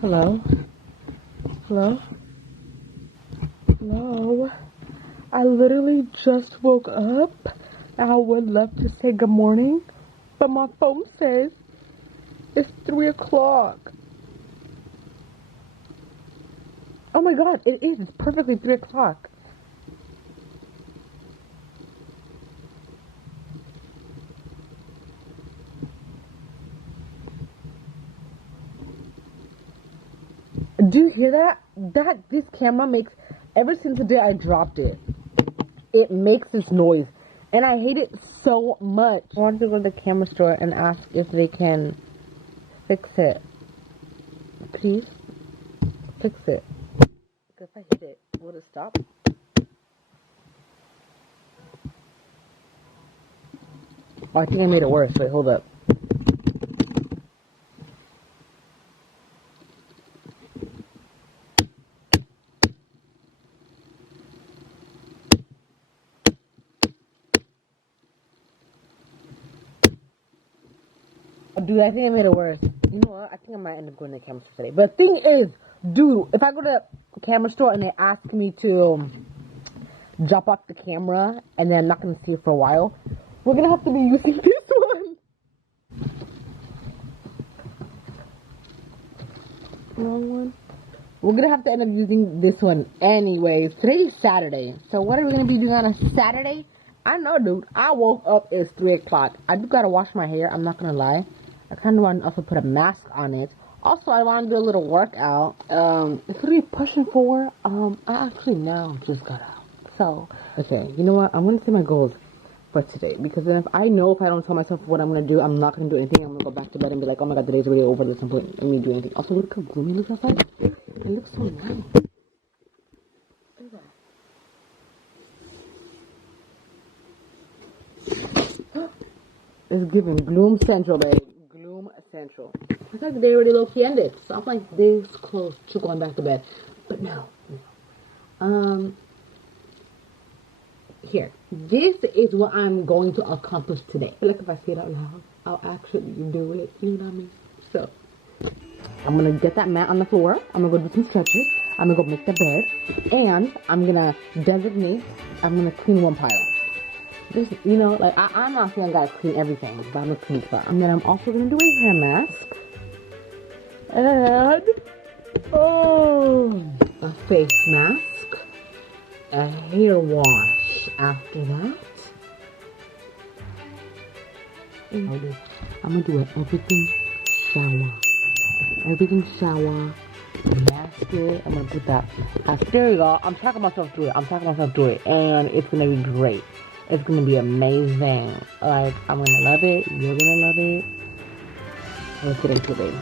Hello? Hello? Hello? I literally just woke up. I would love to say good morning, but my phone says it's 3 o'clock. Oh my god, it is. It's perfectly 3 o'clock. Do you hear that? This camera makes, ever since the day I dropped it, it makes this noise. And I hate it so much. I wanted to go to the camera store and ask if they can fix it. Please? Fix it. Because if I hit it, will it stop? Oh, I think I made it worse. Wait, hold up. Dude, I think I made it worse. You know what? I think I might end up going to the camera store today. But the thing is, dude, if I go to the camera store and they ask me to drop off the camera and then I'm not going to see it for a while, we're going to have to be using this one. Wrong one. We're going to have to end up using this one anyways. Today's Saturday. So what are we going to be doing on a Saturday? I know, dude. I woke up, it's 3 o'clock. I do got to wash my hair. I'm not going to lie. I kind of want to also put a mask on it. Also, I want to do a little workout. It's really pushing for. I actually now just got out. So, okay, you know what? I'm going to say my goals for today. Because then if I don't tell myself what I'm going to do, I'm not going to do anything. I'm going to go back to bed and be like, oh my god, the day's already over. There's no point in me doing anything. Also, look how gloomy it looks outside. It looks so nice. Look at that. It's giving gloom central, babe. Central. I thought the day already low-key ended, so I'm like days close to going back to bed. But no. Here. This is what I'm going to accomplish today. I feel like if I say it out loud, I'll actually do it. You know what I mean? So, I'm gonna get that mat on the floor. I'm gonna go do some stretches. I'm gonna go make the bed. And I'm gonna clean one pile. Just, you know, like, I'm not saying I gotta clean everything, but I'm gonna clean stuff. And then I'm also gonna do a hair mask. And, a face mask. A hair wash after that. And I'm gonna do an everything shower. Mask it. I'm gonna put that. There you go. I'm talking myself through it. And it's gonna be great. It's gonna be amazing. Like, I'm gonna love it. You're gonna love it. Let's get into it, baby.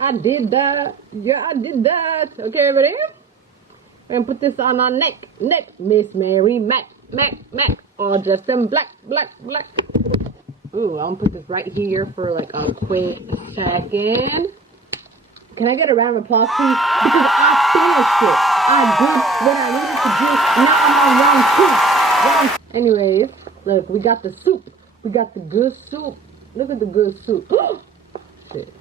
I did that. Okay, everybody? We're gonna put this on our neck. Miss Mary Mac. All dressed in black. Ooh, I'm gonna put this right here for like a quick second. Can I get a round of applause, please? Because I finished it. I did what I needed to do. Now I'm on round 2. Anyways, look, we got the soup. We got the good soup. Look at the good soup. Shit.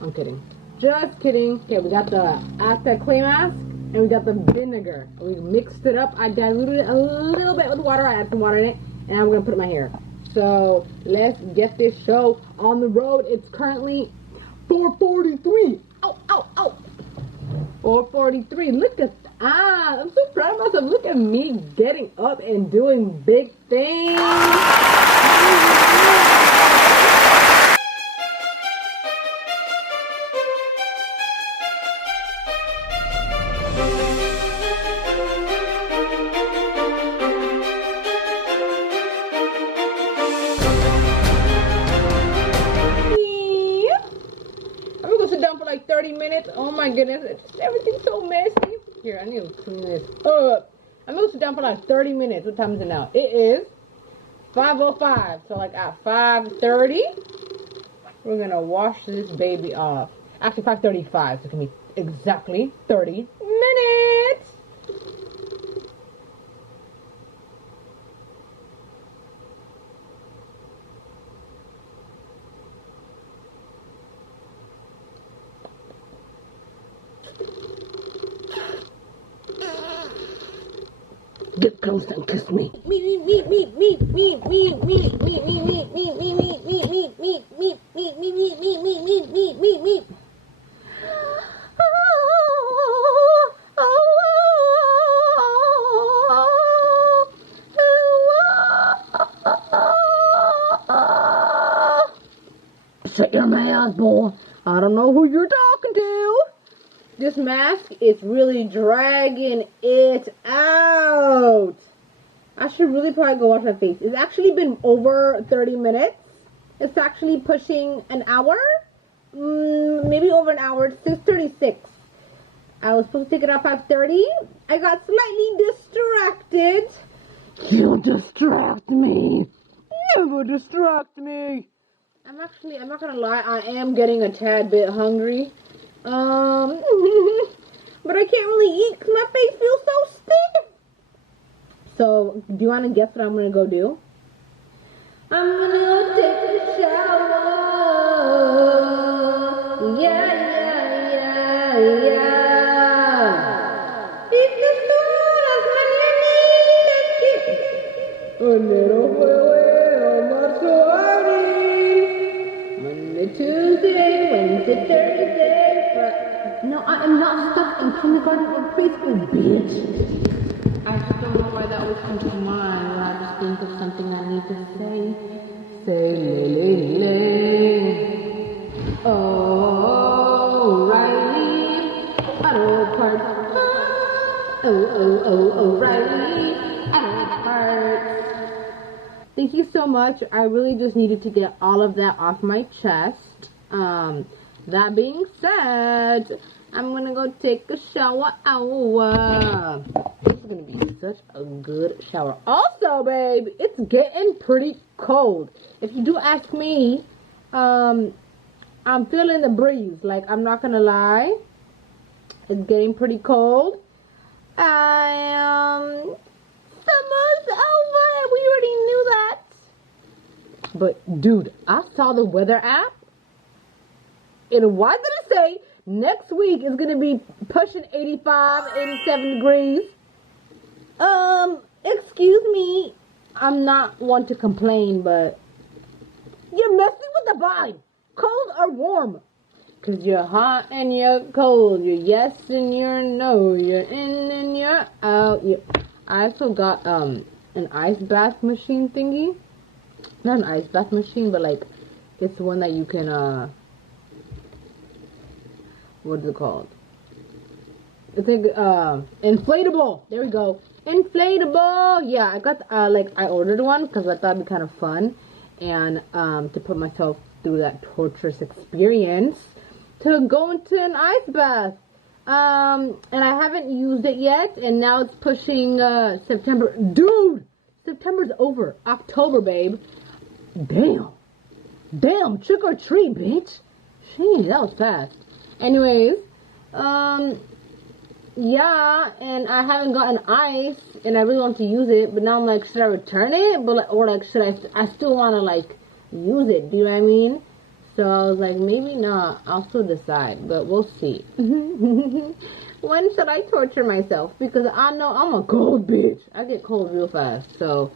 I'm kidding. Just kidding. Okay, we got the Aztec clay mask and we got the vinegar. We mixed it up. I diluted it a little bit with water. I added some water in it, and I'm gonna put it in my hair. So let's get this show on the road. It's currently 4:43. Ow. 4:43. Look at that. I'm so proud of myself. Look at me getting up and doing big things. 30 minutes. Oh my goodness, everything's so messy. Here, I need to clean this up. I'm gonna sit down for like 30 minutes. What time is it now? It is 5:05. So like at 5:30, we're gonna wash this baby off. Actually 5:35, so it can be exactly 30 minutes. Get close and kiss me. Shut your mouth, boy. I don't know who you're talking to. This mask is really dragging it out. I should really probably go wash my face. It's actually been over 30 minutes. It's actually pushing an hour. Maybe over an hour. It's 6:36. I was supposed to take it out 5:30. I got slightly distracted. You distract me. Never distract me. I'm not gonna lie, I am getting a tad bit hungry. But I can't really eat because my face feels so stiff. So, do you want to guess what I'm going to go do? I'm going to go take a shower. Yeah. It's the soul of my A little Monday, Tuesday, Wednesday, Thursday, Friday. No, I am not stuck in kindergarten or preschool, bitch. I just don't know why that always comes to mind. Or I just think of something I need to say. Say, lay. Oh, Riley. Auto parts. Oh, Riley. Auto parts. Thank you so much. I really just needed to get all of that off my chest. That being said, I'm gonna go take a shower. This is gonna be such a good shower. Also, babe, it's getting pretty cold. If you do ask me, I'm feeling the breeze. Like, I'm not gonna lie. It's getting pretty cold. Summer's over. We already knew that. But, dude, I saw the weather app. And why did it say next week is going to be pushing 85, 87 degrees? Excuse me. I'm not one to complain, but you're messing with the vibe. Cold or warm? Because you're hot and you're cold. You're yes and you're no. You're in and you're out. I also got an ice bath machine thingy. Not an ice bath machine, but like it's one that you can what is it called? It's like inflatable. There we go. Inflatable. Yeah, I got I ordered one because I thought it'd be kind of fun and to put myself through that torturous experience to go into an ice bath. And I haven't used it yet, and now it's pushing September. Dude, September's over. October, babe. Damn, trick or treat, bitch. Shit, that was fast. Anyways, yeah, and I haven't gotten ice, and I really want to use it, but now I'm like, should I return it? But should I still want to like use it? Do you know what I mean? So I was like, maybe not. I'll still decide, but we'll see. When should I torture myself? Because I know I'm a cold bitch. I get cold real fast. So,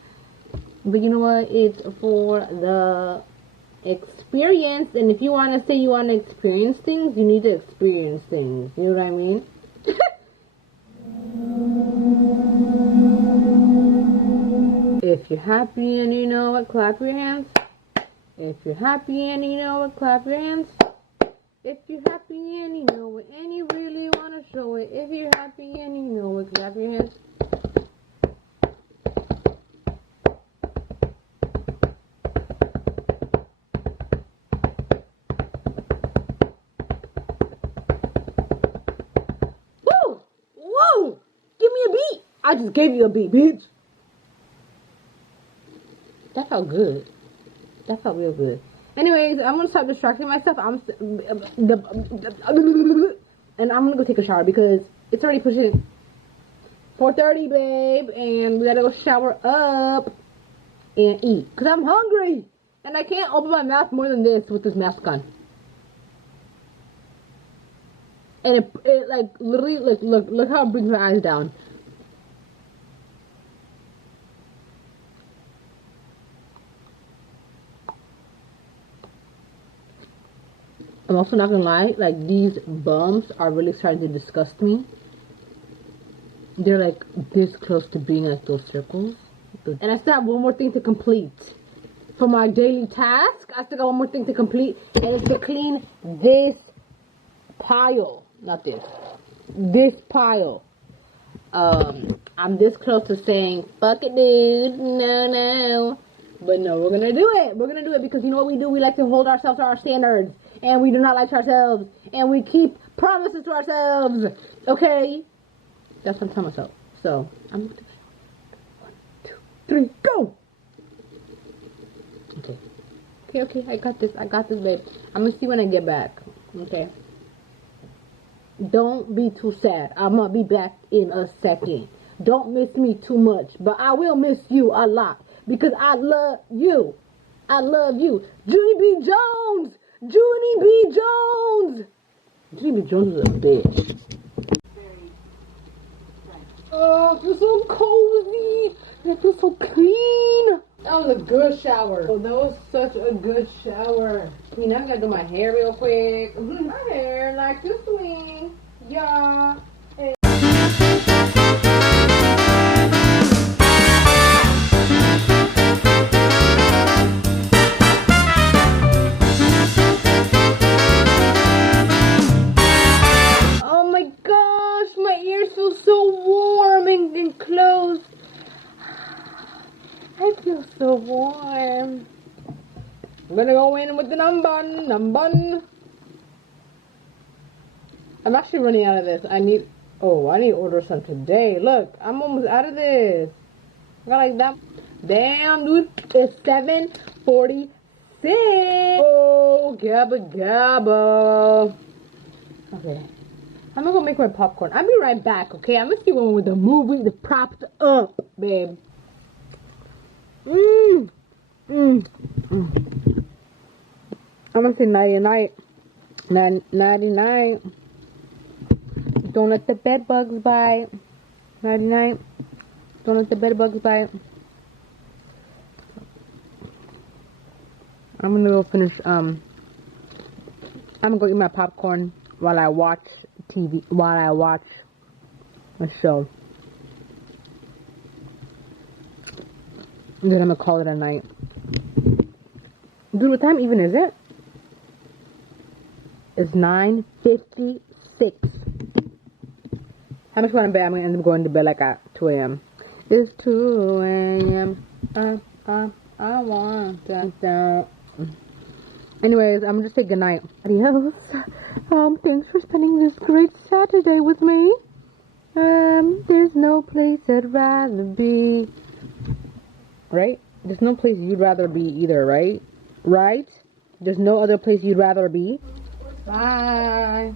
but you know what? It's for the experience. And if you want to say you want to experience things, you need to experience things. You know what I mean? If you're happy and you know it, clap your hands. If you're happy and you know it, clap your hands. If you're happy and you know it, and you really want to show it. If you're happy and you know it, clap your hands. I just gave you a beat, bitch. That felt good. That felt real good. Anyways, I'm gonna stop distracting myself. And I'm gonna go take a shower because it's already pushing 4:30, babe, and we gotta go shower up and eat. Cause I'm hungry and I can't open my mouth more than this with this mask on. And it like literally like look how it brings my eyes down. I'm also not gonna lie, like these bumps are really starting to disgust me. They're like this close to being like those circles. And I still have one more thing to complete. For my daily task, I still got one more thing to complete, and it's to clean this pile. Not this. This pile. I'm this close to saying, fuck it, dude. No. But no, we're gonna do it. We're gonna do it because you know what we do? We like to hold ourselves to our standards. And we do not lie to ourselves. And we keep promises to ourselves. Okay? That's what I'm telling myself. So, I'm going to say 1, 2, 3, go! Okay, I got this, babe. I'm gonna see when I get back. Okay? Don't be too sad. I'm gonna be back in a second. Don't miss me too much. But I will miss you a lot. Because I love you. I love you. Junie B. Jones! Junie B. Jones! Junie B. Jones is a bitch. Oh, it feels so cozy. It feels so clean. That was a good shower. Oh, that was such a good shower. You know, I gotta do my hair real quick. My hair like to swing. Yeah. Oh my gosh, my ears feel so warm and closed. I feel so warm. I'm gonna go in with the num bun. I'm actually running out of this. I need to order some today. Look, I'm almost out of this. I got like that. Damn, dude, it's 7:46. Oh, gabba. Okay. I'm gonna go make my popcorn. I'll be right back, okay? I'm gonna see one with the movie, the propped up, babe. I'm gonna say night. Night. Don't let the bed bugs bite. Night. Don't let the bed bugs bite. I'm gonna go finish, I'm gonna go eat my popcorn while I watch TV, while I watch a show. And then I'm gonna call it a night. Dude, what time even is it? It's 9:56. How much you want to bet? I'm gonna end up going to bed like at 2 a.m. It's 2 a.m. I want that. Anyways, I'm gonna just say goodnight. Adios. Thanks for spending this great Saturday with me. There's no place I'd rather be. Right? There's no place you'd rather be either, right? Right? There's no other place you'd rather be. Bye.